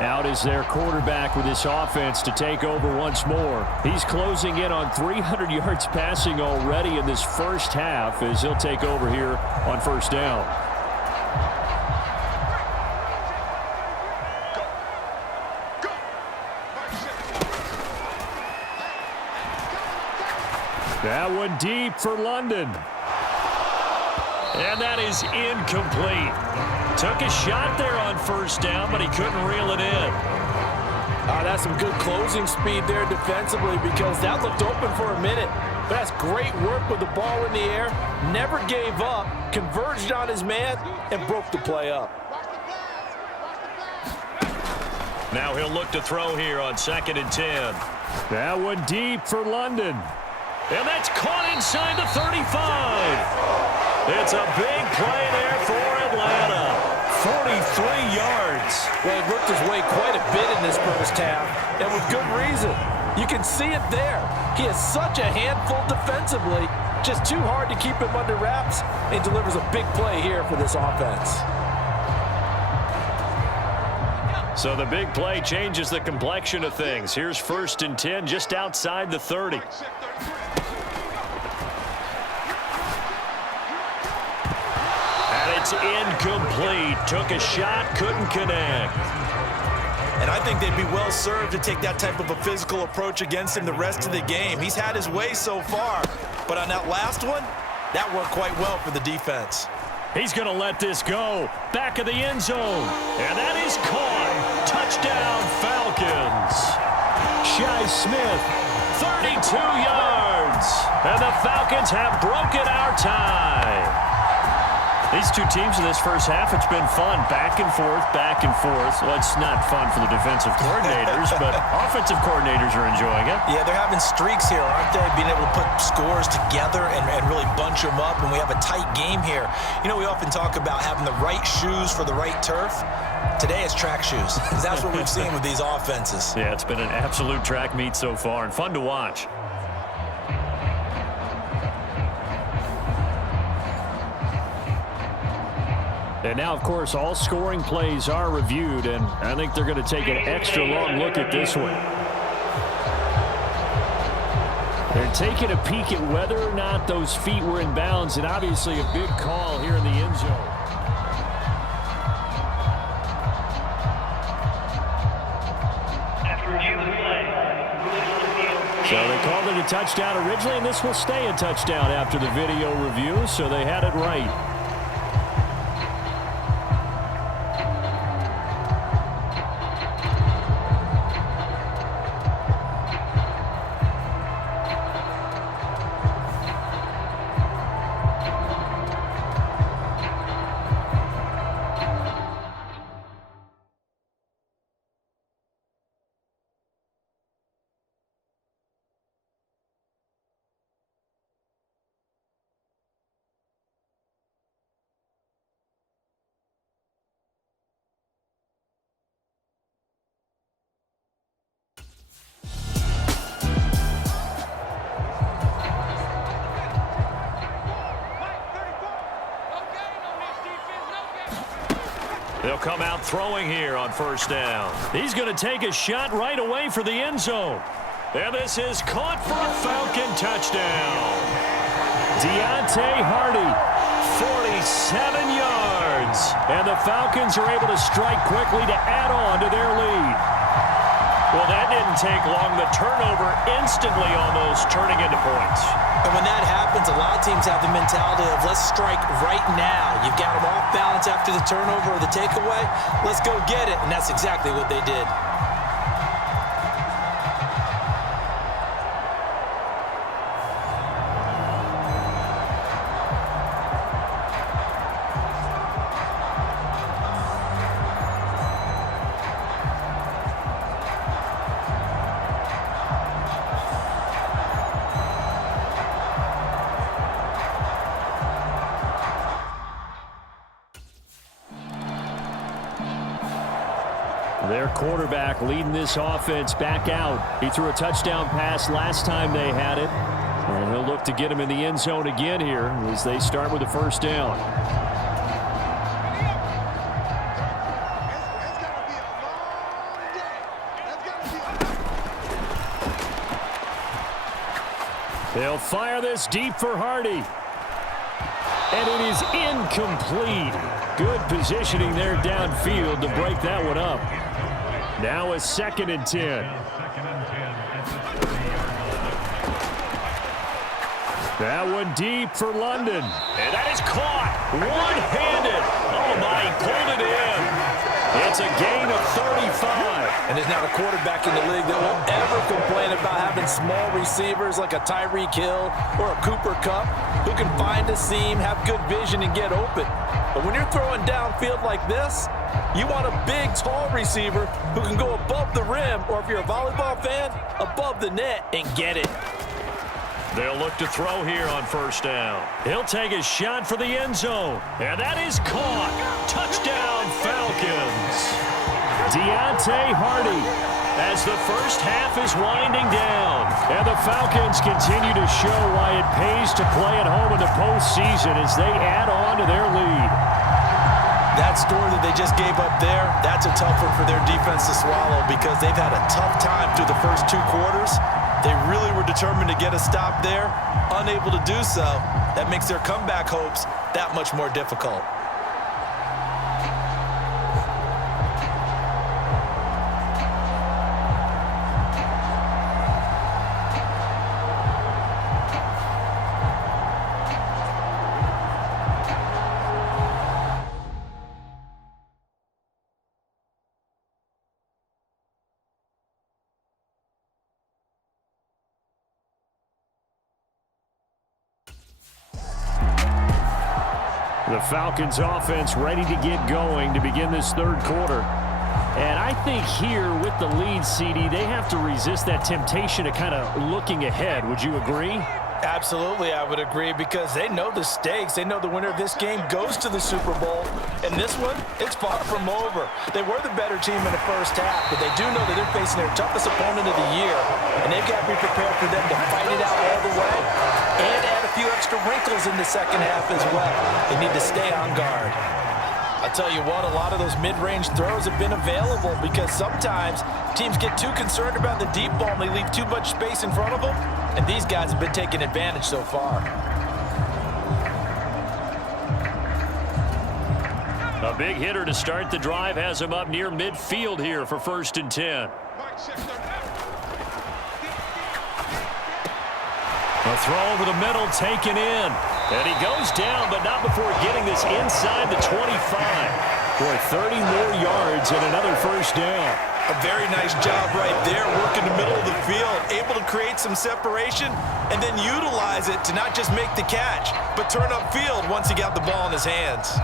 Out is their quarterback with this offense to take over once more. He's closing in on 300 yards passing already in this first half as he'll take over here on first down. That one deep for London. And that is incomplete. Took a shot there on first down, but he couldn't reel it in. That's some good closing speed there defensively because that looked open for a minute. But that's great work with the ball in the air. Never gave up, converged on his man, and broke the play up. Now he'll look to throw here on 2nd and 10. That one deep for London. And that's caught inside the 35. It's a big play there for Atlanta. 43 yards. Well, he worked his way quite a bit in this first half, and with good reason. You can see it there. He is such a handful defensively. Just too hard to keep him under wraps, and he delivers a big play here for this offense. So the big play changes the complexion of things. Here's 1st and 10 just outside the 30. It's incomplete. Took a shot, couldn't connect. And I think they'd be well served to take that type of a physical approach against him the rest of the game. He's had his way so far, but on that last one, that worked quite well for the defense. He's going to let this go. Back of the end zone. And that is caught. Touchdown, Falcons. Shi Smith, 32 yards. And the Falcons have broken our tie. These two teams in this first half, it's been fun. Back and forth, back and forth. Well, it's not fun for the defensive coordinators, but offensive coordinators are enjoying it. Yeah, they're having streaks here, aren't they? Being able to put scores together and really bunch them up, and we have a tight game here. You know, we often talk about having the right shoes for the right turf. Today it's track shoes, because that's what we've seen with these offenses. Yeah, it's been an absolute track meet so far, and fun to watch. And now, of course, all scoring plays are reviewed, and I think they're going to take an extra long look at this one. They're taking a peek at whether or not those feet were in bounds, and obviously a big call here in the end zone. So they called it a touchdown originally, and this will stay a touchdown after the video review, so they had it right. They'll come out throwing here on first down. He's going to take a shot right away for the end zone. And this is caught for a Falcon touchdown. Deontay Hardy, 47 yards. And the Falcons are able to strike quickly to add on to their lead. Well, that didn't take long. The turnover instantly almost turning into points. And when that happens, a lot of teams have the mentality of let's strike right now. You've got them off balance after the turnover or the takeaway. Let's go get it. And that's exactly what they did. Their quarterback leading this offense back out. He threw a touchdown pass last time they had it. And he'll look to get him in the end zone again here as they start with the first down. They'll fire this deep for Hardy. And it is incomplete. Good positioning there downfield to break that one up. Now a 2nd and 10. That one deep for London. And that is caught. One-handed. Oh, my, he pulled it in. It's a gain of 35. And there's not a quarterback in the league that will ever complain about having small receivers like a Tyreek Hill or a Cooper Kupp who can find a seam, have good vision, and get open. But when you're throwing downfield like this, you want a big, tall receiver who can go above the rim, or if you're a volleyball fan, above the net and get it. They'll look to throw here on 1st down. He'll take a shot for the end zone. And that is caught. Touchdown, Falcons. Deontay Hardy as the first half is winding down. And the Falcons continue to show why it pays to play at home in the postseason as they add on to their lead. That score that they just gave up there, that's a tough one for their defense to swallow because they've had a tough time through the first 2 quarters. They really were determined to get a stop there, unable to do so. That makes their comeback hopes that much more difficult. The Falcons offense ready to get going to begin this 3rd quarter. And I think here with the lead, CD, they have to resist that temptation of kind of looking ahead. Would you agree? Absolutely, I would agree, because they know the stakes. They know the winner of this game goes to the Super Bowl. And this one, it's far from over. They were the better team in the first half, but they do know that they're facing their toughest opponent of the year. And they've got to be prepared for them to fight it out all the way and add a few extra wrinkles in the second half as well. They need to stay on guard. I'll tell you what, a lot of those mid-range throws have been available because sometimes teams get too concerned about the deep ball and they leave too much space in front of them. And these guys have been taking advantage so far. A big hitter to start the drive has him up near midfield here for 1st and 10. A throw over the middle taken in. And he goes down, but not before getting this inside the 25. For 30 more yards and another 1st down. A very nice job right there, working the middle of the field, able to create some separation and then utilize it to not just make the catch, but turn upfield once he got the ball in his hands.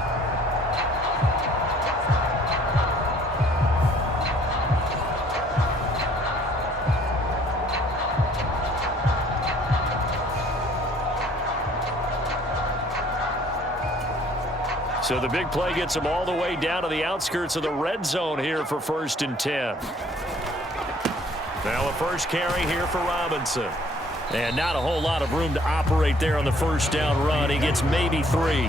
So the big play gets him all the way down to the outskirts of the red zone here for 1st and 10. Now a first carry here for Robinson. And not a whole lot of room to operate there on the 1st down run. He gets maybe 3.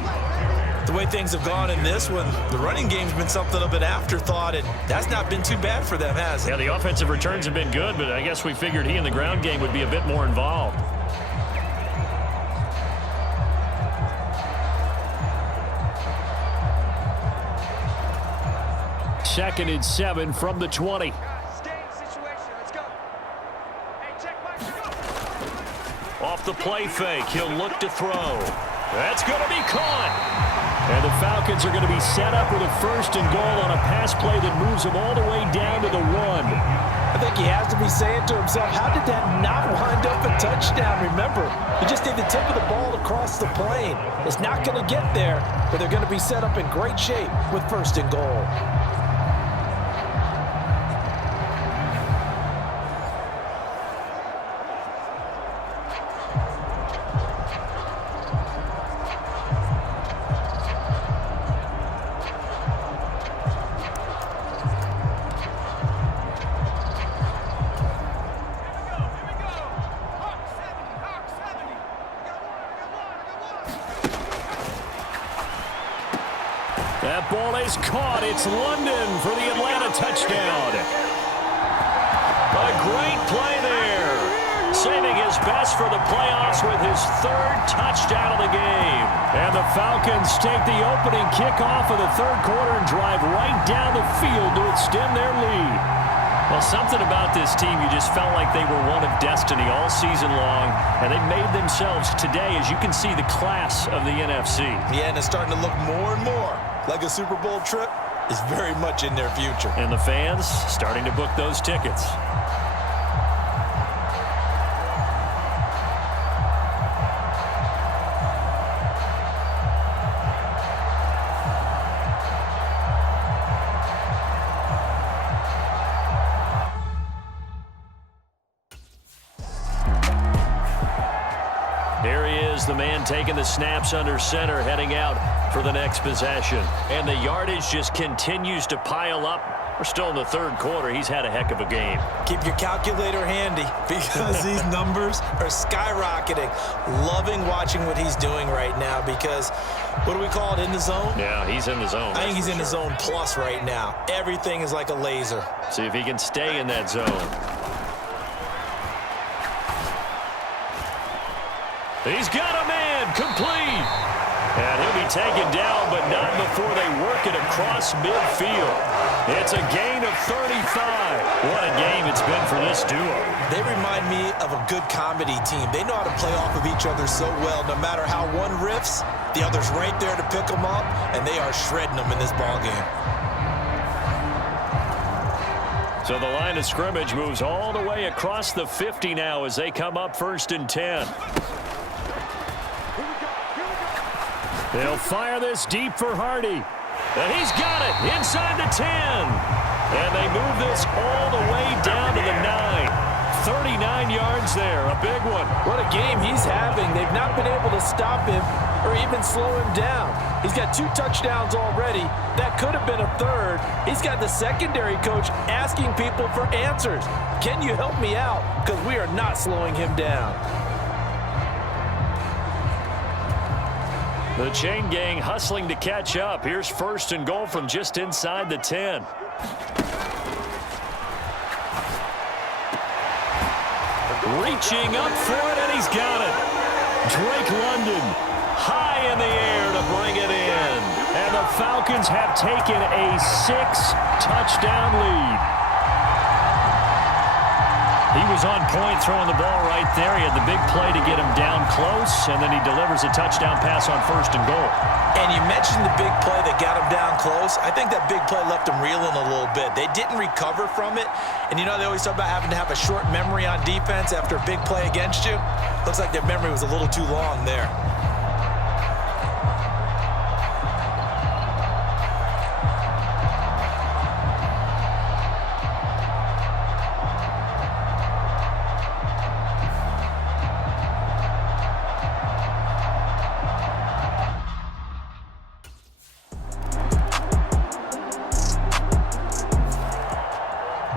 The way things have gone in this one, the running game's been something of an afterthought, and that's not been too bad for them, has it? Yeah, the offensive returns have been good, but I guess we figured he in the ground game would be a bit more involved. Second and 7 from the 20. Off the play fake, he'll look to throw. That's going to be caught. And the Falcons are going to be set up with a 1st and goal on a pass play that moves them all the way down to the 1. I think he has to be saying to himself, how did that not wind up a touchdown? Remember, he just need the tip of the ball across the plane. It's not going to get there, but they're going to be set up in great shape with 1st and goal. That ball is caught. It's London for the Atlanta touchdown. A great play there. Saving his best for the playoffs with his third touchdown of the game. And the Falcons take the opening kickoff of the third quarter and drive right down the field to extend their lead. Well, something about this team, you just felt like they were one of destiny all season long, and they made themselves today, as you can see, the class of the NFC. Yeah, and it's starting to look more and more like a Super Bowl trip is very much in their future. And the fans starting to book those tickets. Here he is, the man taking the snaps under center, heading out for the next possession. And the yardage just continues to pile up. We're still in the third quarter. He's had a heck of a game. Keep your calculator handy because these numbers are skyrocketing. Loving watching what he's doing right now because, what do we call it, in the zone? Yeah, he's in the zone. I think he's in the zone plus right now. Everything is like a laser. See if he can stay in that zone. He's got a man, complete. And he'll be taken down, but not before they work it across midfield. It's a gain of 35. What a game it's been for this duo. They remind me of a good comedy team. They know how to play off of each other so well. No matter how one riffs, the other's right there to pick them up, and they are shredding them in this ballgame. So the line of scrimmage moves all the way across the 50 now as they come up 1st and 10. They'll fire this deep for Hardy. And he's got it inside the 10. And they move this all the way down to the 9. 39 yards there, a big one. What a game he's having. They've not been able to stop him or even slow him down. He's got 2 touchdowns already. That could have been a third. He's got the secondary coach asking people for answers. Can you help me out? Because we are not slowing him down. The chain gang hustling to catch up. Here's 1st and goal from just inside the 10. Reaching up for it, and he's got it. Drake London high in the air to bring it in. And the Falcons have taken a 6-touchdown lead. He was on point throwing the ball right there. He had the big play to get him down close, and then he delivers a touchdown pass on 1st and goal. And you mentioned the big play that got him down close. I think that big play left him reeling a little bit. They didn't recover from it. And you know, they always talk about having to have a short memory on defense after a big play against you. Looks like their memory was a little too long there.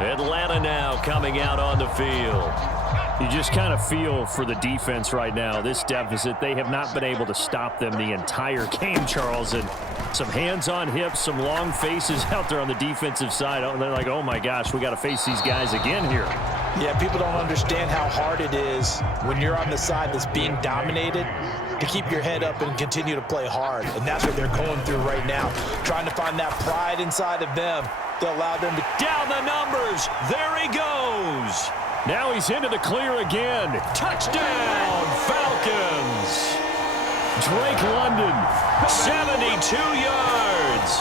Atlanta now coming out on the field. You just kind of feel for the defense right now, this deficit. They have not been able to stop them the entire game, Charles. And some hands on hips, some long faces out there on the defensive side. They're like, oh, my gosh, we got to face these guys again here. Yeah, people don't understand how hard it is when you're on the side that's being dominated to keep your head up and continue to play hard. And that's what they're going through right now, trying to find that pride inside of them to allow them to down the numbers. There he goes. Now he's into the clear again. Touchdown, Falcons. Drake London, 72 yards.